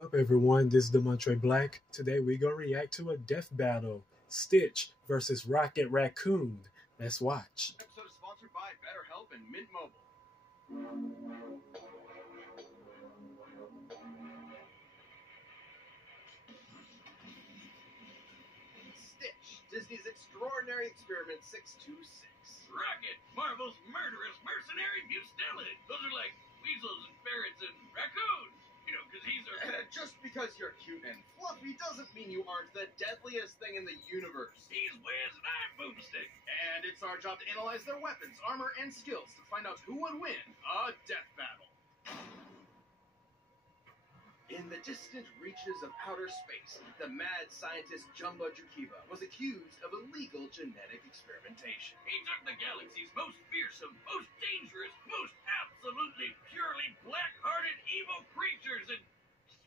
Up everyone, this is Demontre Black. Today we gonna react to a death battle. Stitch versus Rocket Raccoon. Let's watch. Episode is sponsored by BetterHelp and Mint Mobile. Stitch, Disney's Extraordinary Experiment 626. Rocket, Marvel's murderous mercenary Mustelid. Those are like weasels and ferrets and raccoons. You know, because he's a... Just because you're cute and fluffy doesn't mean you aren't the deadliest thing in the universe. He's Wiz and I'm Boomstick. And it's our job to analyze their weapons, armor, and skills to find out who would win a death battle. In the distant reaches of outer space, the mad scientist Jumba Jukiba was accused of illegal genetic experimentation. He took the galaxy's most fearsome, most dangerous, most absolutely purely black-hearted evil creatures and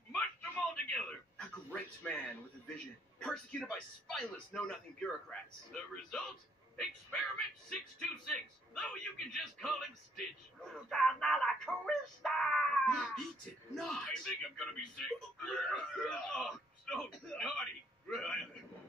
smushed them all together. A great man with a vision, persecuted by spineless know-nothing bureaucrats. The result? Experiment 626, though you can just call him Stitch. He did not. I think I'm gonna be sick. Oh, so naughty.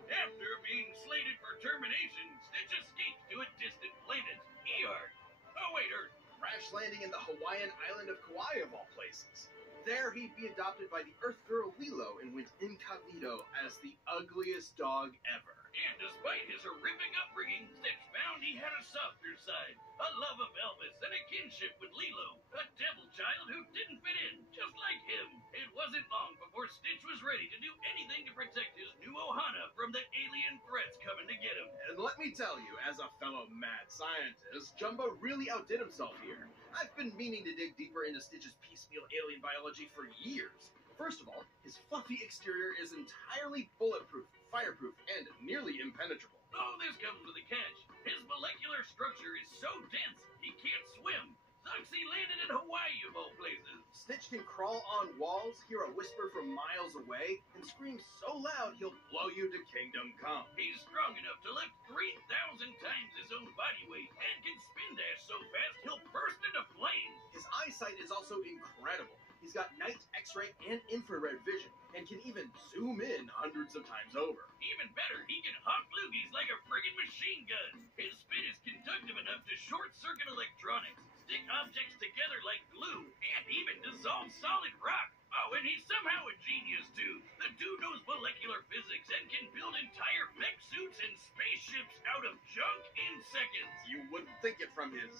After being slated for termination, Stitch escaped to a distant planet, Earth. Oh wait, Earth. Crash landing in the Hawaiian island of Kauai of all places. There he'd be adopted by the Earth girl Lilo and went incognito as the ugliest dog ever. And despite his horrific upbringing, Stitch found he had a softer side, a love of Elvis, and a kinship with Lilo, a devil child who didn't fit in, just like him. It wasn't long before Stitch was ready to do anything to protect his new Ohana from the alien threats coming to get him. And let me tell you, as a fellow mad scientist, Jumbo really outdid himself here. I've been meaning to dig deeper into Stitch's piecemeal alien biology for years. First of all, his fluffy exterior is entirely bulletproof, fireproof, and nearly impenetrable. Oh, this comes with a catch. His molecular structure is so dense, he can't swim. Sucks he landed in Hawaii of all places. Stitch can crawl on walls, hear a whisper from miles away, and scream so loud he'll blow you to kingdom come. He's strong enough to lift 3,000 times his own body weight and can spin dash so fast he'll burst into flames. His eyesight is also incredible. He's got night, X-ray, and infrared vision, and can even zoom in hundreds of times over. Even better, he can hawk loogies like a friggin' machine gun. His spin is conductive enough to short-circuit electronics, stick objects together like glue, and even dissolve solid rock. Oh, and he's somehow a genius, too. The dude knows molecular physics and can build entire mech suits and spaceships out of junk in seconds. You wouldn't think it from his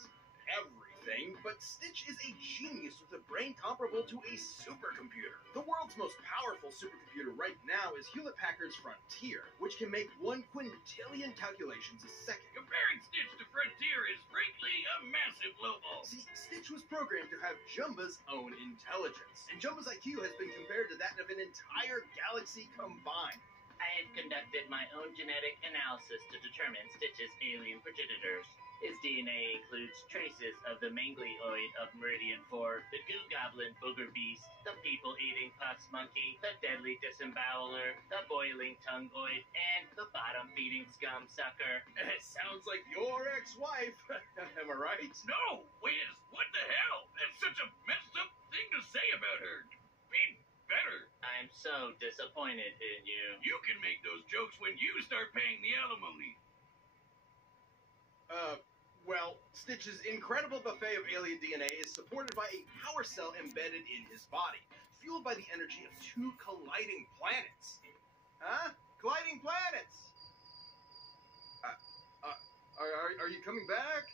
everything, but Stitch is a genius with a brain comparable to a supercomputer. The world's most powerful supercomputer right now is Hewlett-Packard's Frontier, which can make 1 quintillion calculations a second. Comparing Stitch to Frontier is frankly a massive lowball. See, Stitch was programmed to have Jumba's own intelligence, and Jumba's IQ has been compared to that of an entire galaxy combined. I have conducted my own genetic analysis to determine Stitch's alien progenitors. His DNA includes traces of the manglioid of Meridian 4, the goo goblin booger beast, the people-eating pus monkey, the deadly disemboweler, the boiling tongueoid, and the bottom-feeding scum sucker. It sounds like your ex-wife. Am I right? No, Wiz, what the hell? That's such a messed up thing to say about her. Be better. I'm so disappointed in you. You can make those jokes when you start paying the alimony. Well, Stitch's incredible buffet of alien DNA is supported by a power cell embedded in his body, fueled by the energy of 2 colliding planets. Huh? Colliding planets! Are you coming back?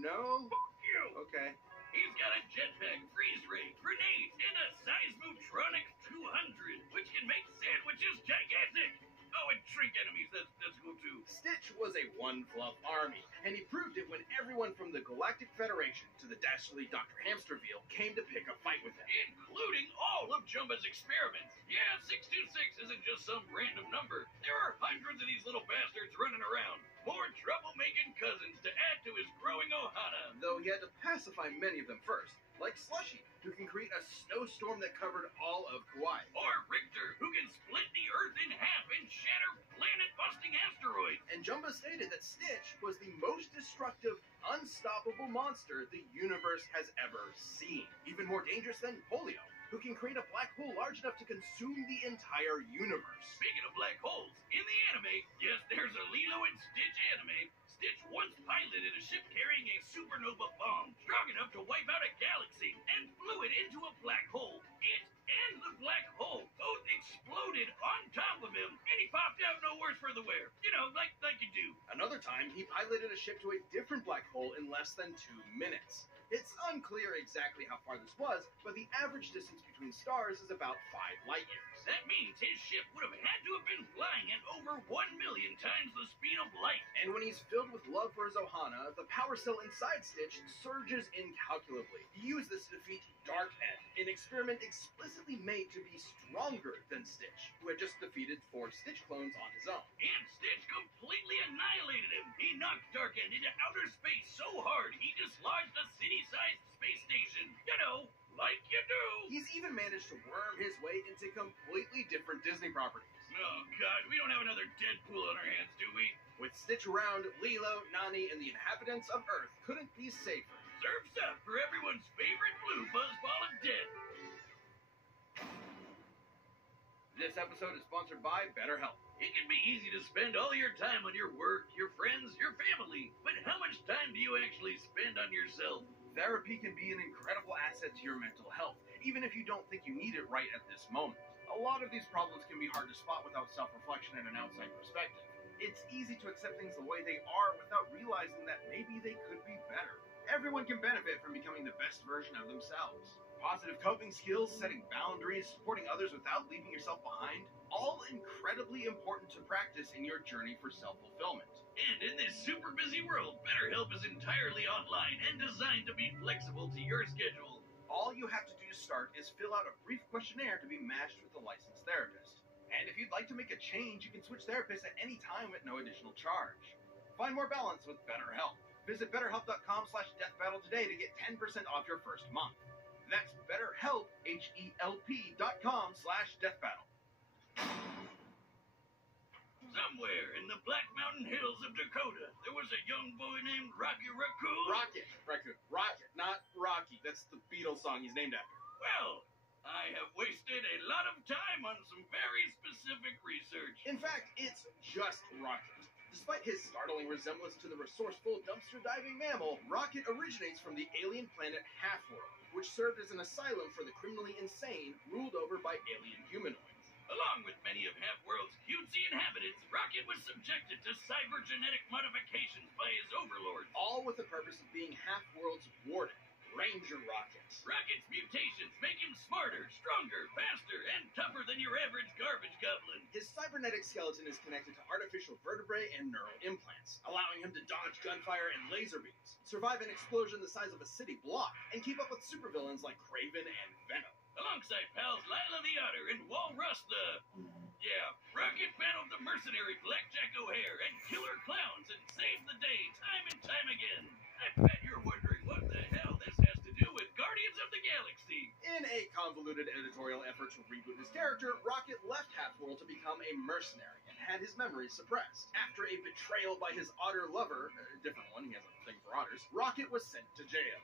No? Fuck you! Okay. He's got a jetpack, freeze ray, grenades, and a Seismotronic 200, which can make sandwiches gigantic. Oh, and shrink enemies, that's cool too. Stitch was a one-fluff army, and he proved it when everyone from the Galactic Federation to the dastardly Dr. Hamsterville came to pick a fight with him. Including all of Jumba's experiments. Yeah, 626 isn't just some random number. There are hundreds of these little bastards running around. More trouble-making cousins to add to his growing Ohana. Though he had to pacify many of them first, like Slushy, who can create a snowstorm that covered all of Kauai. Or Richter, who can split the Earth in half and shatter planet-busting asteroids. And Jumba stated that Stitch was the most destructive, unstoppable monster the universe has ever seen. Even more dangerous than polio. who can create a black hole large enough to consume the entire universe. Speaking of black holes, in the anime, yes, there's a Lilo and Stitch anime. Stitch once piloted a ship carrying a supernova bomb strong enough to wipe out a galaxy and flew it into a black hole. It and the black hole both exploded on top of him, and he popped out no worse for the wear. You know, like you do. Another time, he piloted a ship to a different black hole in less than 2 minutes. It's unclear exactly how far this was, but the average distance between stars is about 5 light years. That means his ship would have had to have been flying at over 1,000,000 times the speed of light. And when he's filled with love for his Ohana, the power cell inside Stitch surges incalculably. He used this to defeat Darkhead, an experiment explicitly made to be stronger than Stitch, who had just defeated 4 Stitch clones on his own. And Stitch completely annihilated him. He knocked Darkhead into outer space so hard he dislodged a city-sized space station. You know, like you do. He's even managed to worm his way into completely different Disney properties. Oh, God, we don't have another Deadpool on our hands, do we? With Stitch around, Lilo, Nani, and the inhabitants of Earth couldn't be safer. Surf's up for everyone's favorite blue buzzball of death. This episode is sponsored by BetterHelp. It can be easy to spend all your time on your work, your friends, your family, but how much time do you actually spend on yourself? Therapy can be an incredible asset to your mental health, even if you don't think you need it right at this moment. A lot of these problems can be hard to spot without self-reflection and an outside perspective. It's easy to accept things the way they are without realizing that maybe they could be better. Everyone can benefit from becoming the best version of themselves. Positive coping skills, setting boundaries, supporting others without leaving yourself behind, all incredibly important to practice in your journey for self-fulfillment. And in this super busy world, BetterHelp is entirely online and designed to be flexible to your schedule. All you have to do to start is fill out a brief questionnaire to be matched with a licensed therapist. And if you'd like to make a change, you can switch therapists at any time at no additional charge. Find more balance with BetterHelp. Visit BetterHelp.com/deathbattle today to get 10% off your first month. That's BetterHelp, HELP.com/deathbattle. Somewhere in the Black Mountain Hills of Dakota, there was a young boy named Rocky Raccoon. Rocket, not Rocky. That's the Beatles song he's named after. Well, I have wasted a lot of time on some very specific research. In fact, it's just Rocket. Despite his startling resemblance to the resourceful dumpster diving mammal, Rocket originates from the alien planet Halfworld, which served as an asylum for the criminally insane ruled over by alien humanoids. Along with many of Half-World's cutesy inhabitants, Rocket was subjected to cybergenetic modifications by his overlords. All with the purpose of being Half-World's warden, Ranger Rocket. Rocket's mutations make him smarter, stronger, faster, and tougher than your average garbage goblin. His cybernetic skeleton is connected to artificial vertebrae and neural implants, allowing him to dodge gunfire and laser beams, survive an explosion the size of a city block, and keep up with supervillains like Kraven and Venom. Alongside pals Lila the Otter and Walrus the... Yeah, Rocket battled the mercenary Blackjack O'Hare and killer clowns and saved the day time and time again. I bet you're wondering what the hell this has to do with Guardians of the Galaxy. In a convoluted editorial effort to reboot his character, Rocket left Halfworld to become a mercenary and had his memories suppressed. After a betrayal by his otter lover, a different one, he has a thing for otters, Rocket was sent to jail.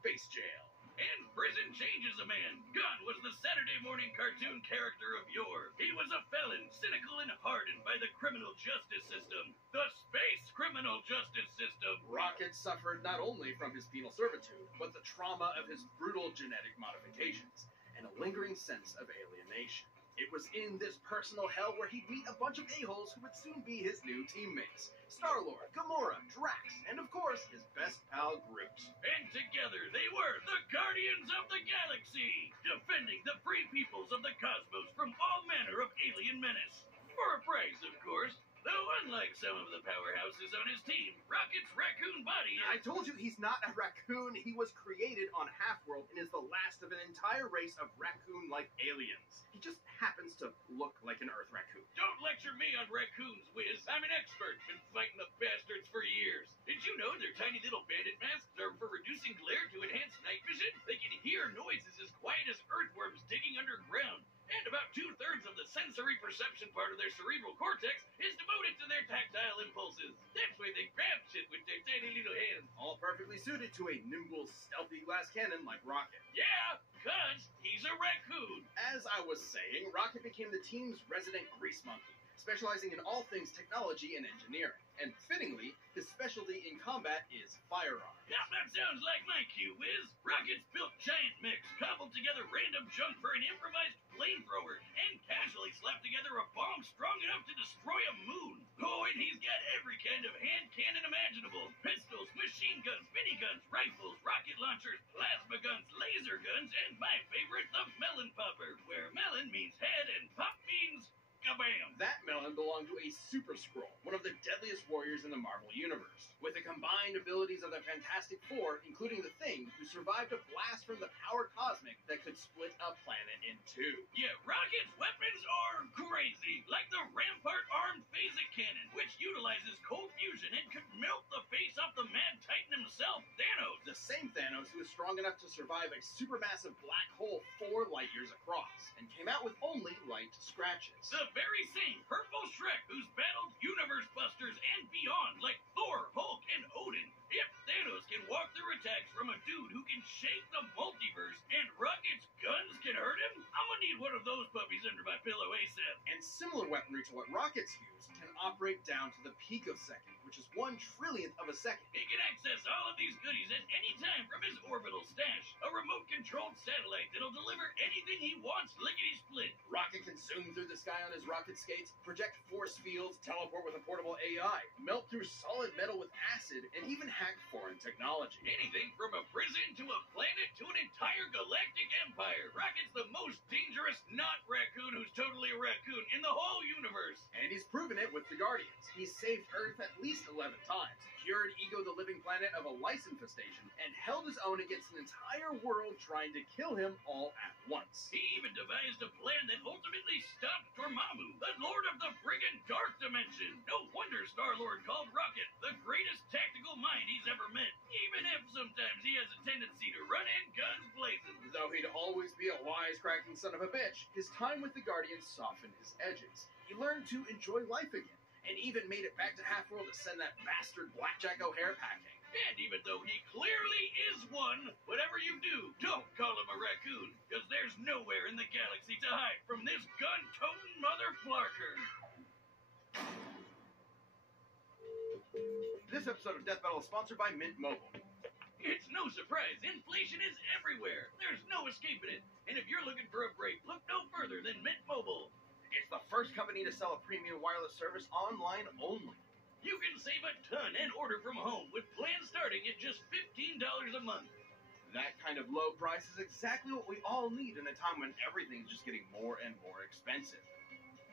Space jail. And prison changes a man. Gunn was the Saturday morning cartoon character of yore. He was a felon, cynical and hardened by the criminal justice system. The space criminal justice system. Rocket suffered not only from his penal servitude, but the trauma of his brutal genetic modifications, and a lingering sense of alienation. It was in this personal hell where he'd meet a bunch of a-holes who would soon be his new teammates. Star-Lord, Gamora, Drax, and of course, his best pal Groot. And together they were the Guardians of the Galaxy, defending the free peoples of the cosmos from all manner of alien menace. For a price, of course. Though unlike some of the powerhouses on his team, Rocket's raccoon body I told you he's not a raccoon. He was created on Halfworld and is the last of an entire race of raccoon-like aliens. He just happens to look like an Earth raccoon. Don't lecture me on raccoons, Wiz. I'm an expert. Been fighting the bastards for years. Did you know their tiny little bandit masks are for reducing glare to enhance night vision? They can hear noises as quiet as earthworms digging underground. And about 2/3 of the sensory perception part of their cerebral cortex is devoted to their tactile impulses. That's why they grab shit with their tiny little hands. All perfectly suited to a nimble, stealthy glass cannon like Rocket. Yeah, 'cause he's a raccoon. As I was saying, Rocket became the team's resident grease monkey, specializing in all things technology and engineering. And fittingly, his specialty in combat is firearms. Yeah, that sounds like my cue, Wiz. Rocket's built giant mechs, cobbled together random junk for an improvised flamethrower, and casually slapped together a bomb strong enough to destroy a moon. Oh, and he's got every kind of hand cannon imaginable. Pistols, machine guns, miniguns, rifles, rocket launchers, plasma guns, laser guns, and my favorite, the melon popper, where melon means head and pop means kabam. That melon belonged to a Super Skrull, one of the deadliest warriors in the Marvel Universe. With the combined abilities of the Fantastic Four, including the Thing, who survived a blast from the power cosmic that could split a planet in two. Yeah, Rocket's weapons are crazy, like the Rampart armed phasic cannon, which utilizes cold fusion and could melt the face off the Mad Titan himself, Thanos. The same Thanos who was strong enough to survive a supermassive black hole 4 light years across, and came out with only light scratches. The very same Purple Shrek who's battled Universe Busters and beyond, like Thor, Hulk, and Odin. If Thanos can walk through attacks from a dude who can shake the multiverse, and Rocket's guns can hurt him, I'm gonna need one of those puppies under my pillow ASAP. And similar weaponry to what Rockets use can operate down to the picosecond, which is 1/1,000,000th of a second. He can access all of these goodies at any time from his orbital stash, a remote-controlled satellite that'll deliver anything he wants lickety-split. Rocket can zoom through the sky on his rocket skates, project force fields, teleport with a portable AI, melt through solid metal with acid, and even hack foreign technology. Anything from a prison to a planet to an entire galactic empire. Rocket's the most dangerous not raccoon who's totally a raccoon in the whole universe. And he's proven it with the Guardians. He's saved Earth at least 11 times, cured Ego the Living Planet of a lice infestation, and held his own against an entire world trying to kill him all at once. He even devised a plan that ultimately stopped Dormammu, the Lord of the friggin' Dark Dimension. No wonder Star-Lord called Rocket the greatest tactical mind he's ever met, even if sometimes he has a tendency to run in guns blazing. Though he'd always be a wisecracking son of a bitch, his time with the Guardians softened his edges. He learned to enjoy life again, and even made it back to Half-World to send that bastard Blackjack O'Hare packing. And even though he clearly is one, whatever you do, don't call him a raccoon, because there's nowhere in the galaxy to hide from this gun-toting mother flarker. This episode of Death Battle is sponsored by Mint Mobile. It's no surprise, inflation is everywhere. There's no escaping it. And if you're looking for a break, look no further than Mint Mobile. It's the first company to sell a premium wireless service online only. You can save a ton and order from home with plans starting at just $15 a month. That kind of low price is exactly what we all need in a time when everything's just getting more and more expensive.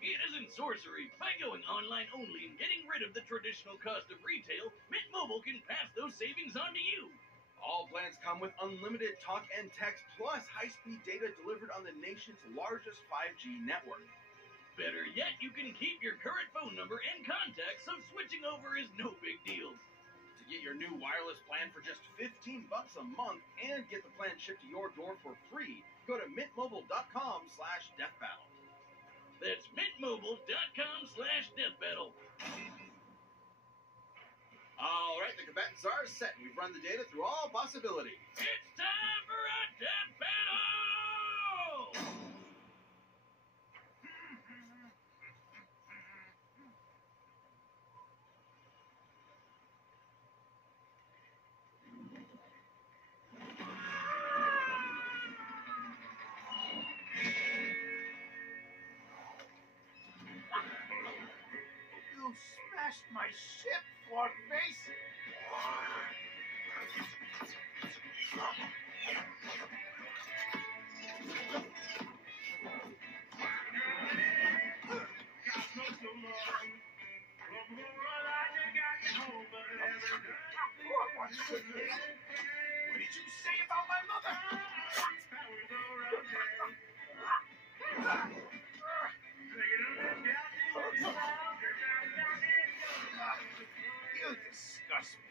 It isn't sorcery. By going online only and getting rid of the traditional cost of retail, Mint Mobile can pass those savings on to you. All plans come with unlimited talk and text plus high-speed data delivered on the nation's largest 5G network. Better yet, you can keep your current phone number and contacts, so switching over is no big deal. To get your new wireless plan for just $15 a month and get the plan shipped to your door for free, go to mintmobile.com/deathbattle. That's mintmobile.com/deathbattle. All right, the combatants are set. We've run the data through all possibilities. It's time for a death battle! You smashed my ship, Forkface! What did you say about my mother? You disgust me.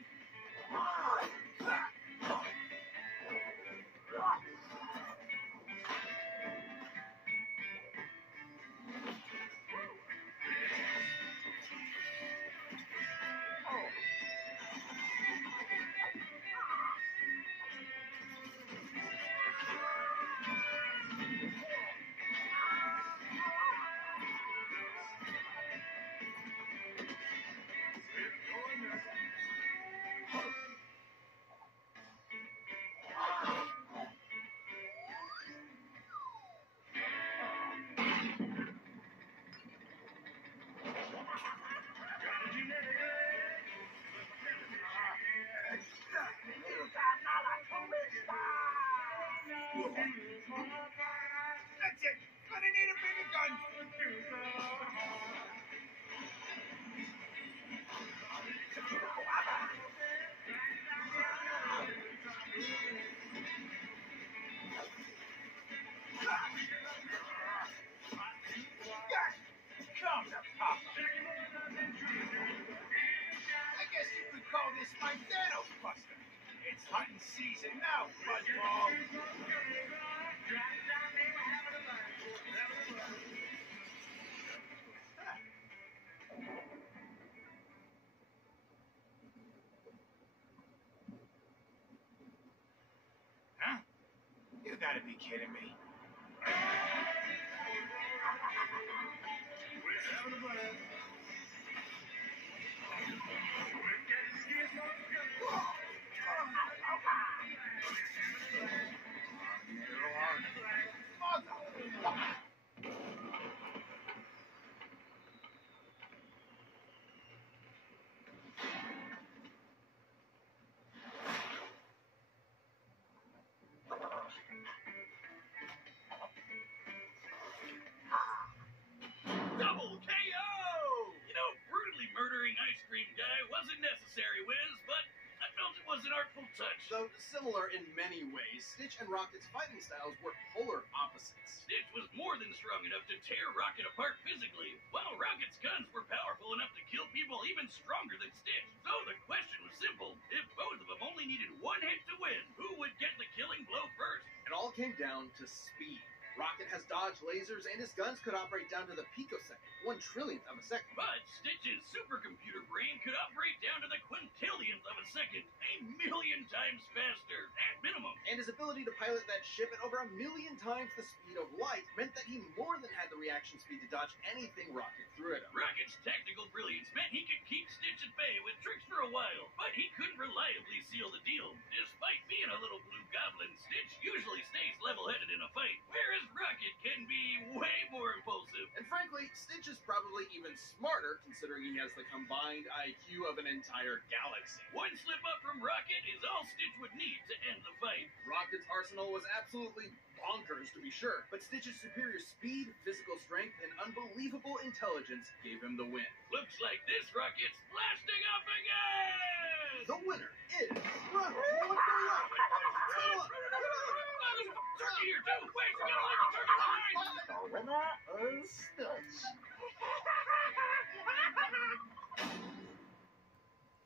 season. Now, Buzzball. Huh? You gotta be kidding me. Double KO! You know, brutally murdering Ice Cream Guy wasn't necessary, Wiz, but I felt it was an artful touch. Though similar in many ways, Stitch and Rocket's fighting styles were polar opposites. Stitch was more than strong enough to tear Rocket apart physically, while Rocket's guns were powerful enough to kill people even stronger than Stitch. So the question was simple. If both of them only needed one hit to win, who would get the killing blow first? It all came down to speed. Rocket has dodge lasers, and his guns could operate down to the picosecond, 1/1,000,000th of a second. But Stitch's supercomputer brain could operate down to the quintillionth of a second, a million times faster, at minimum. And his ability to pilot that ship at over 1,000,000 times the speed of light meant that he more than had the reaction speed to dodge anything Rocket threw at him. Rocket's tactical brilliance meant he could keep Stitch at bay with tricks for a while, but he couldn't reliably seal the deal. Despite being a little blue goblin, Stitch usually stays level-headed in a fight, whereas Rocket can be way more impulsive. And frankly, Stitch is probably even smarter considering he has the combined IQ of an entire galaxy. One slip up from Rocket is all Stitch would need to end the fight. Rocket's arsenal was absolutely bonkers, to be sure, but Stitch's superior speed, physical strength, and unbelievable intelligence gave him the win. Looks like this Rocket's blasting off again! The winner is Rocket. What's going on? Turkey here too! Wait, you gotta let the turkey behind! The winner is Stitch.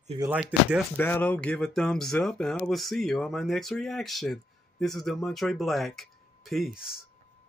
If you like the death battle, give a thumbs up, and I will see you on my next reaction. This is the Montre Black. Peace.